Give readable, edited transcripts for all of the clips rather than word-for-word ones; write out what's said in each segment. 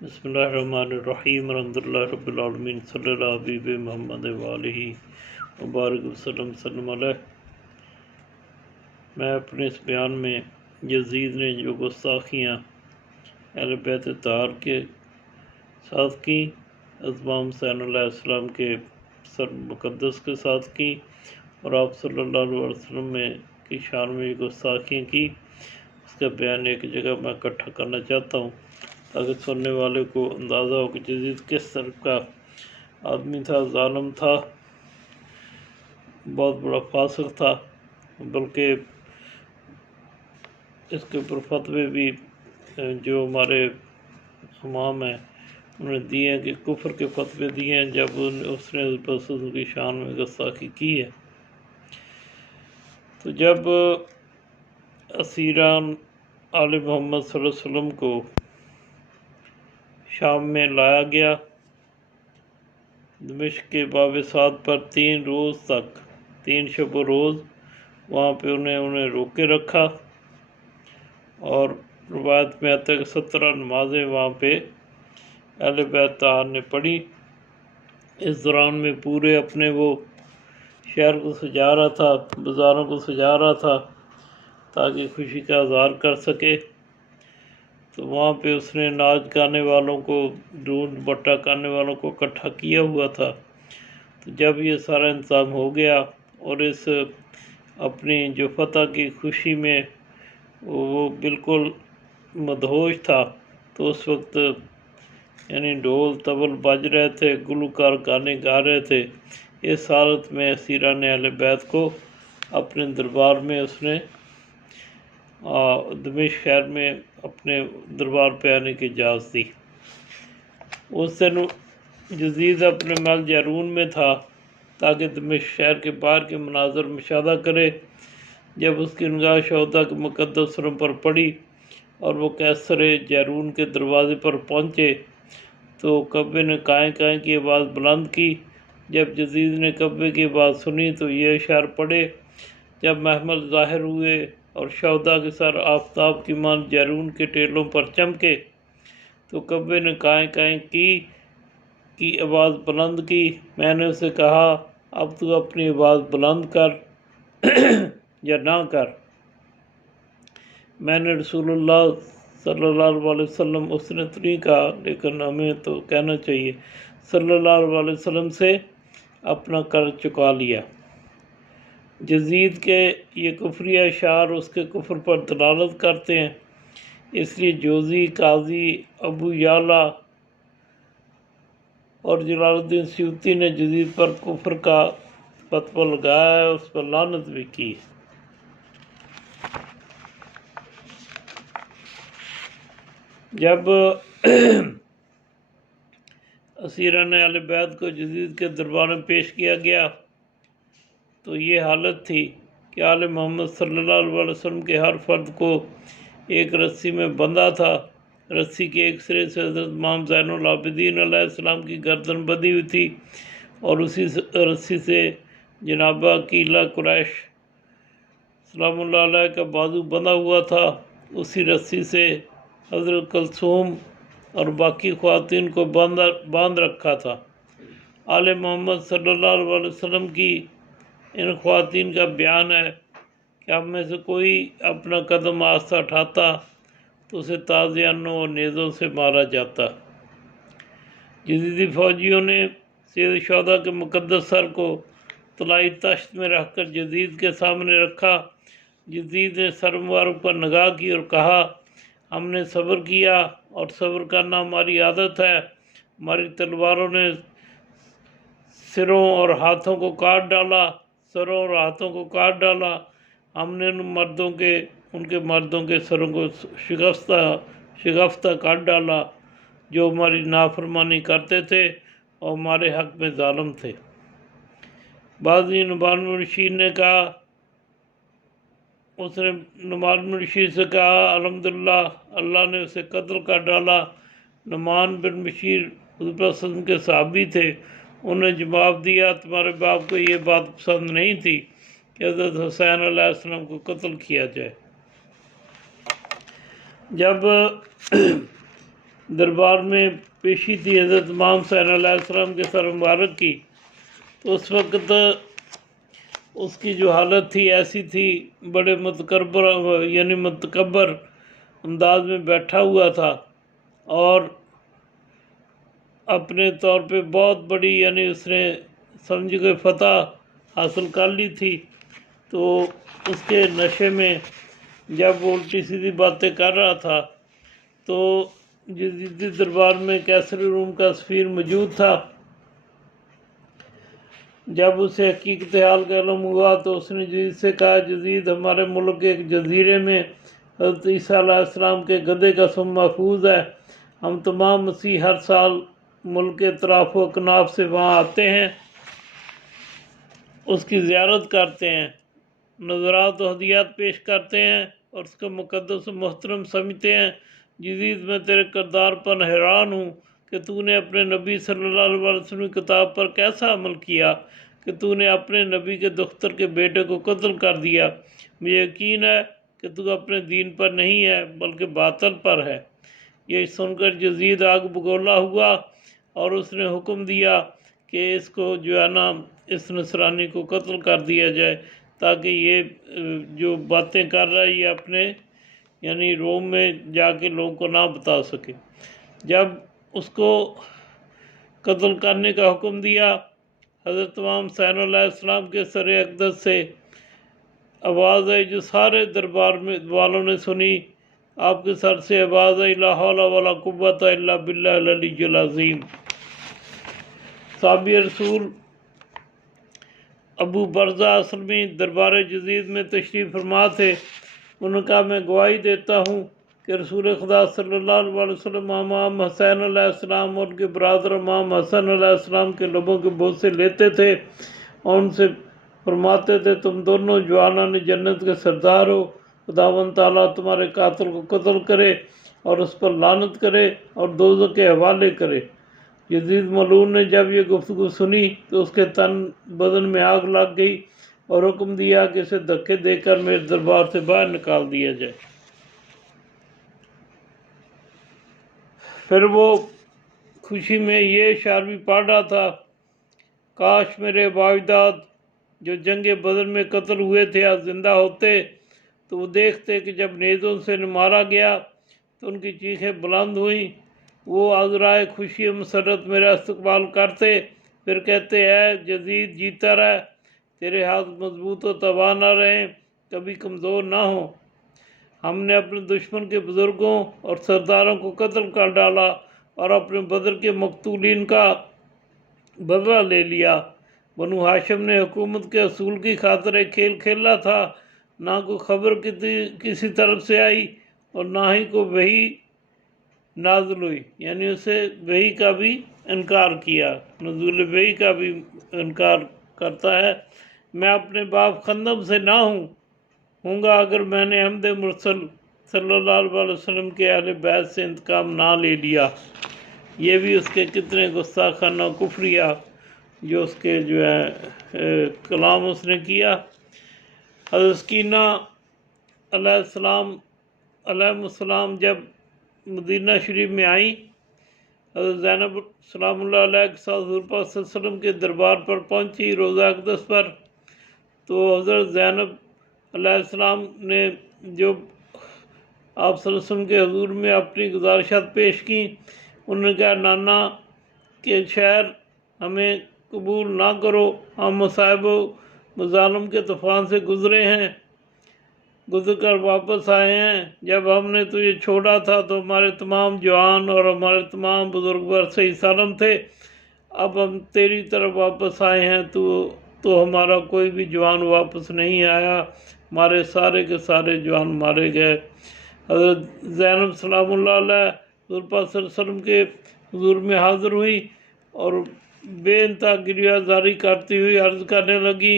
بسم اللہ الرحمن الرحیم الحمدللہ رب العالمین صلی اللہ حبیب محمد وآلہ مبارک وسلم علیہ۔ میں اپنے اس بیان میں یزید نے جو گستاخیاں اہل بیت طاہر کے ساتھ کی، امام حسین علیہ السلام کے سر مقدس کے ساتھ کی، اور آپ صلی اللہ علیہ وسلم کی شان میں گستاخیاں کی، اس کا بیان ایک جگہ میں اکٹھا کرنا چاہتا ہوں تاکہ سننے والے کو اندازہ ہو کہ یزید کس طرح کا آدمی تھا، ظالم تھا، بہت بڑا فاسق تھا، بلکہ اس کے اوپر فتوے بھی جو ہمارے امام ہیں انہوں نے دیے ہیں کہ کفر کے فتوے دیے ہیں جب اس نے رسول کی شان میں گستاخی کی ہے۔ تو جب اسیران آل محمد صلی اللہ علیہ وسلم کو شام میں لایا گیا، دمشق کے باب سعد پر 3 روز تک 3 شب و روز وہاں پہ انہیں روکے رکھا، اور روایت میں آتا ہے کہ 17 نمازیں وہاں پہ اہل بیت طاہر نے پڑھی۔ اس دوران میں پورے اپنے وہ شہر کو سجا رہا تھا، بازاروں کو سجا رہا تھا تاکہ خوشی کا اظہار کر سکے۔ تو وہاں پہ اس نے ناچ گانے والوں کو، ڈھول بٹا گانے والوں کو اکٹھا کیا ہوا تھا۔ تو جب یہ سارا انتظام ہو گیا اور اس اپنی جو فتح کی خوشی میں وہ بالکل مدہوش تھا، تو اس وقت یعنی ڈھول طبل بج رہے تھے، گلوکار گانے گا رہے تھے۔ اس حالت میں اسیران اہل بیت کو اپنے دربار میں اس نے دمشق شہر میں اپنے دربار پہ آنے کی اجازت دی۔ اس دن یزید اپنے محل جارون میں تھا تاکہ دمشق شہر کے باہر کے مناظر مشاہدہ کرے۔ جب اس کی نگاہ شہداء کے مقدس سروں پر پڑی اور وہ قیصر جارون کے دروازے پر پہنچے تو کعبے نے کائیں کائیں کی آواز بلند کی۔ جب یزید نے کعبے کی آواز سنی تو یہ اشعار پڑھے: جب محمل ظاہر ہوئے اور شہداء کے سر آفتاب کی مان جارون کے ٹیلوں پر چمکے تو کعبے نے کائیں کائیں کی آواز بلند کی۔ میں نے اسے کہا، اب تو اپنی آواز بلند کر یا نہ کر۔ میں نے رسول اللہ صلی اللہ علیہ وسلم، اس نے تو نہیں کہا لیکن ہمیں تو کہنا چاہیے، صلی اللہ علیہ وسلم سے اپنا قرض چکا لیا۔ یزید کے یہ کفری اشعار اس کے کفر پر دلالت کرتے ہیں، اس لیے جوزی، قاضی ابو یعلا اور جلال الدین سیوطی نے یزید پر کفر کا فتویٰ لگایا ہے، اس پر لعنت بھی کی۔ جب اسیران اہل بیت کو یزید کے دربار میں پیش کیا گیا تو یہ حالت تھی کہ آل محمد صلی اللہ علیہ وسلم کے ہر فرد کو ایک رسی میں بندھا تھا۔ رسی کے ایک سرے سے حضرت امام زین العابدین علیہ السلام کی گردن بندھی ہوئی تھی، اور اسی رسی سے جناب عقیلہ قریش سلام اللہ علیہ کا بازو بندھا ہوا تھا۔ اسی رسی سے حضرت کلثوم اور باقی خواتین کو باندھ رکھا تھا۔ آل محمد صلی اللہ علیہ وسلم کی ان خواتین کا بیان ہے کہ ہم میں سے کوئی اپنا قدم آستہ اٹھاتا تو اسے تازیانوں اور نیزوں سے مارا جاتا۔ یزیدی فوجیوں نے سید شہداء کے مقدس سر کو طلائی تشت میں رکھ کر یزید کے سامنے رکھا۔ یزید نے سر مبارک پر نگاہ کی اور کہا، ہم نے صبر کیا اور صبر کرنا ہماری عادت ہے۔ ہماری تلواروں نے سروں اور ہاتھوں کو کاٹ ڈالا، ہم نے ان کے مردوں کے سروں کو شگفتہ کر ڈالا جو ہماری نافرمانی کرتے تھے اور ہمارے حق میں ظالم تھے۔ بعضی نعمان بن بشیر نے کہا، اس نے نعمان بن بشیر سے کہا، الحمدللہ اللہ نے اسے قتل کر ڈالا۔ نعمان بن بشیر حضور صلی اللہ علیہ وسلم کے صحابی تھے، انہوں نے جواب دیا، تمہارے باپ کو یہ بات پسند نہیں تھی کہ حضرت حسین علیہ السلام کو قتل کیا جائے۔ جب دربار میں پیشی تھی حضرت امام حسین علیہ السلام کے سر مبارک کی، تو اس وقت اس کی جو حالت تھی ایسی تھی، بڑے متکبر انداز میں بیٹھا ہوا تھا، اور اپنے طور پہ بہت بڑی اس نے سمجھ کے فتح حاصل کر لی تھی۔ تو اس کے نشے میں جب وہ الٹی سیدھی باتیں کر رہا تھا تو یزیدی دربار میں کیسر روم کا سفیر موجود تھا۔ جب اسے حقیقت حال کا علم ہوا تو اس نے یزید سے کہا، یزید، ہمارے ملک کے ایک جزیرے میں حضرت عیسیٰ علیہ السلام کے گدھے کا سم محفوظ ہے۔ ہم تمام مسیح ہر سال ملک کے اطراف و اکناف سے وہاں آتے ہیں، اس کی زیارت کرتے ہیں، نظرات و ہدیات پیش کرتے ہیں اور اس کو مقدس و محترم سمجھتے ہیں۔ یزید، میں تیرے کردار پر حیران ہوں کہ تو نے اپنے نبی صلی اللہ علیہ وسلم کی کتاب پر کیسا عمل کیا کہ تو نے اپنے نبی کے دختر کے بیٹے کو قتل کر دیا۔ مجھے یقین ہے کہ تو اپنے دین پر نہیں ہے بلکہ باطل پر ہے۔ یہ سن کر یزید آگ بگولا ہوا اور اس نے حکم دیا کہ اس کو اس نصرانی کو قتل کر دیا جائے، تاکہ یہ جو باتیں کر رہا ہے یہ اپنے روم میں جا کے لوگوں کو نہ بتا سکے۔ جب اس کو قتل کرنے کا حکم دیا، حضرت امام حسین علیہ السلام کے سر اقدس سے آواز آئی جو سارے دربار میں والوں نے سنی۔ آپ کے سر سے آواز آئی، لا حول ولا قوت الا باللہ العلی العظیم۔ صحابی رسول ابو برزہ اسلمی دربار یزید میں تشریف فرما تھے۔ انہوں نے کہا، میں گواہی دیتا ہوں کہ رسول خدا صلی اللہ علیہ وسلم امام حسین علیہ السلام اور ان کے برادر امام حسن علیہ السلام کے لبوں کے بوسے لیتے تھے اور ان سے فرماتے تھے، تم دونوں جوانان جنت کے سردار ہو، خداوند تعالیٰ تمہارے قاتل کو قتل کرے اور اس پر لعنت کرے اور دوزخ کے حوالے کرے۔ یزید ملعون نے جب یہ گفتگو سنی تو اس کے تن بدن میں آگ لگ گئی اور حکم دیا کہ اسے دھکے دے کر میرے دربار سے باہر نکال دیا جائے۔ پھر وہ خوشی میں یہ اشعار بھی پڑھ رہا تھا، کاش میرے باجداد جو جنگ بدر میں قتل ہوئے تھے آج زندہ ہوتے تو وہ دیکھتے کہ جب نیزوں سے مارا گیا تو ان کی چیخیں بلند ہوئیں، وہ عذرائے خوشی و مسرت میرا استقبال کرتے، پھر کہتے، اے یزید جیتا رہ، تیرے ہاتھ مضبوط و توانا نہ رہیں، کبھی کمزور نہ ہوں۔ ہم نے اپنے دشمن کے بزرگوں اور سرداروں کو قتل کر ڈالا اور اپنے بدر کے مقتولین کا بدلہ لے لیا۔ بنو ہاشم نے حکومت کے اصول کی خاطر ایک کھیل کھیلا تھا، نہ کوئی خبر کسی طرف سے آئی اور نہ ہی کوئی وحی نازل ہوئی، اسے وحی کا بھی انکار کیا، نزول وحی کا بھی انکار کرتا ہے۔ میں اپنے باپ خندم سے نہ ہوں گا اگر میں نے احمد مرسل صلی اللہ علیہ وسلم کے اہل بیت سے انتقام نہ لے لیا۔ یہ بھی اس کے کتنے گستاخانہ کفریہ جو اس کے کلام اس نے کیا۔ حضرت سکینہ علیہ السلام جب مدینہ شریف میں آئیں، حضرت زینب سلام اللہ علیہ کے ساتھ حضور پاک صلی اللہ علیہ وسلم کے دربار پر پہنچی روضہ اقدس پر، تو حضرت زینب علیہ السلام نے جو آپ صلی اللہ علیہ وسلم کے حضور میں اپنی گزارشات پیش کی، انہوں نے کہا، نانا کے شہر ہمیں قبول نہ کرو، ہم مصائب و مظالم کے طوفان سے گزر کر واپس آئے ہیں۔ جب ہم نے تجھے چھوڑا تھا تو ہمارے تمام جوان اور ہمارے تمام بزرگ صحیح سالم تھے، اب ہم تیری طرف واپس آئے ہیں تو ہمارا کوئی بھی جوان واپس نہیں آیا، ہمارے سارے کے سارے جوان مارے گئے۔ حضرت زینب سلام اللہ علیہ حضور پاک صلی اللہ علیہ وسلم کے حضور میں حاضر ہوئی اور بے انتہا گریہ زاری کرتی ہوئی عرض کرنے لگی،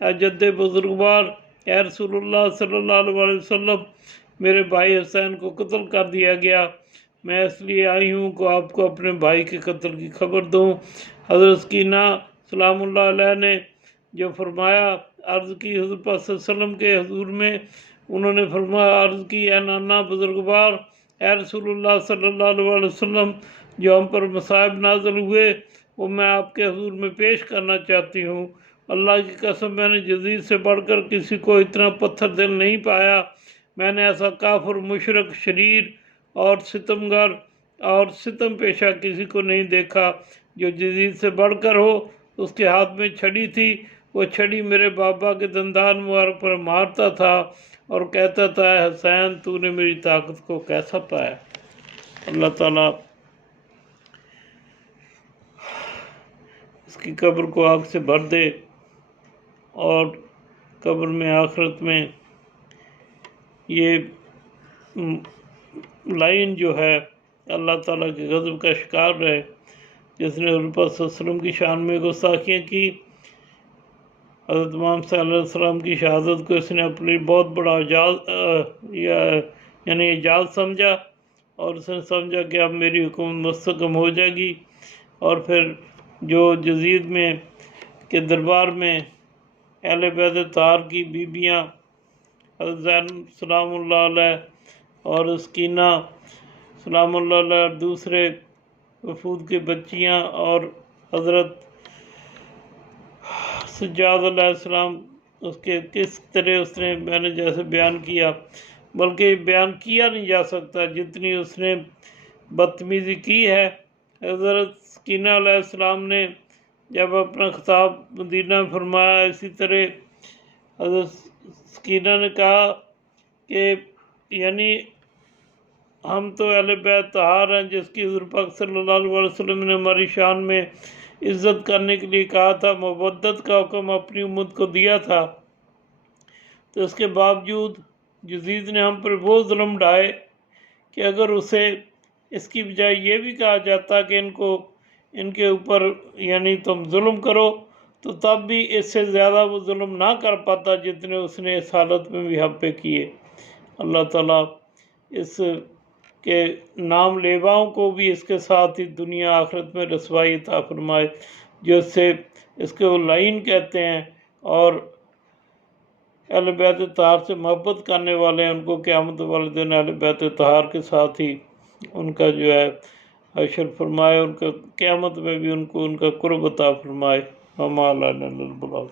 اے جد بزرگوار، اے رسول اللہ صلی اللہ علیہ وسلم، میرے بھائی حسین کو قتل کر دیا گیا، میں اس لیے آئی ہوں کہ آپ کو اپنے بھائی کے قتل کی خبر دوں۔ حضرت سکینہ سلام اللہ علیہ نے جو فرمایا عرض کی حضور پاک صلی اللہ علیہ وسلم کے حضور میں، انہوں نے فرمایا عرض کی، اے نانا بزرگوار، اے رسول اللہ صلی اللہ علیہ وسلم، جو ہم پر مصائب نازل ہوئے وہ میں آپ کے حضور میں پیش کرنا چاہتی ہوں۔ اللہ کی قسم، میں نے یزید سے بڑھ کر کسی کو اتنا پتھر دل نہیں پایا۔ میں نے ایسا کافر، مشرک، شریر اور ستمگر اور ستم پیشہ کسی کو نہیں دیکھا جو یزید سے بڑھ کر ہو۔ اس کے ہاتھ میں چھڑی تھی، وہ چھڑی میرے بابا کے دندان مبارک پر مارتا تھا اور کہتا تھا، اے حسین، تو نے میری طاقت کو کیسا پایا؟ اللہ تعالیٰ اس کی قبر کو آگ سے بھر دے، اور قبر میں آخرت میں یہ لائن جو ہے اللہ تعالیٰ کے غضب کا شکار رہے، جس نے حضور پاک صلی اللہ علیہ وسلم کی شان میں گستاخیاں کی۔ حضرت امام صلی اللہ علیہ وسلم کی شہادت کو اس نے اپنی بہت بڑا اعجاز سمجھا، اور اس نے سمجھا کہ اب میری حکومت مستحکم ہو جائے گی۔ اور پھر جو یزید میں کے دربار میں اہل بیت طاہر کی بیبیاں، حضرت زینب سلام اللہ علیہ اور سکینہ سلام اللہ علیہ، اور دوسرے وفود کے بچیاں، اور حضرت سجاد علیہ السلام، اس کے کس طرح اس نے، میں نے جیسے بیان کیا، بلکہ بیان کیا نہیں جا سکتا جتنی اس نے بدتمیزی کی ہے۔ حضرت سکینہ علیہ السلام نے جب اپنا خطاب مدینہ میں فرمایا، اسی طرح حضرت سکینہ نے کہا کہ یعنی ہم تو اہل بیت طاہر ہیں، جس کی حضور پاک صلی اللہ علیہ وسلم نے ہماری شان میں عزت کرنے کے لیے کہا تھا، مودت کا حکم اپنی امت کو دیا تھا، تو اس کے باوجود یزید نے ہم پر وہ ظلم ڈھائے کہ اگر اسے اس کی بجائے یہ بھی کہا جاتا کہ ان کے اوپر یعنی تم ظلم کرو، تو تب بھی اس سے زیادہ وہ ظلم نہ کر پاتا جتنے اس نے اس حالت میں بھی ہم پہ کیے۔ اللہ تعالیٰ اس کے نام لیواؤں کو بھی اس کے ساتھ ہی دنیا آخرت میں رسوائی عطا فرمائے، جو سے اس کے وہ لائن کہتے ہیں، اور اہل بیت طاہر سے محبت کرنے والے ہیں، ان کو قیامت والے دن اہل بیت طاہر کے ساتھ ہی ان کا جو ہے حشر فرمائے، ان کا قیامت میں بھی ان کو ان کا قرب عطا فرمائے۔ وما علینا الا البلاغ۔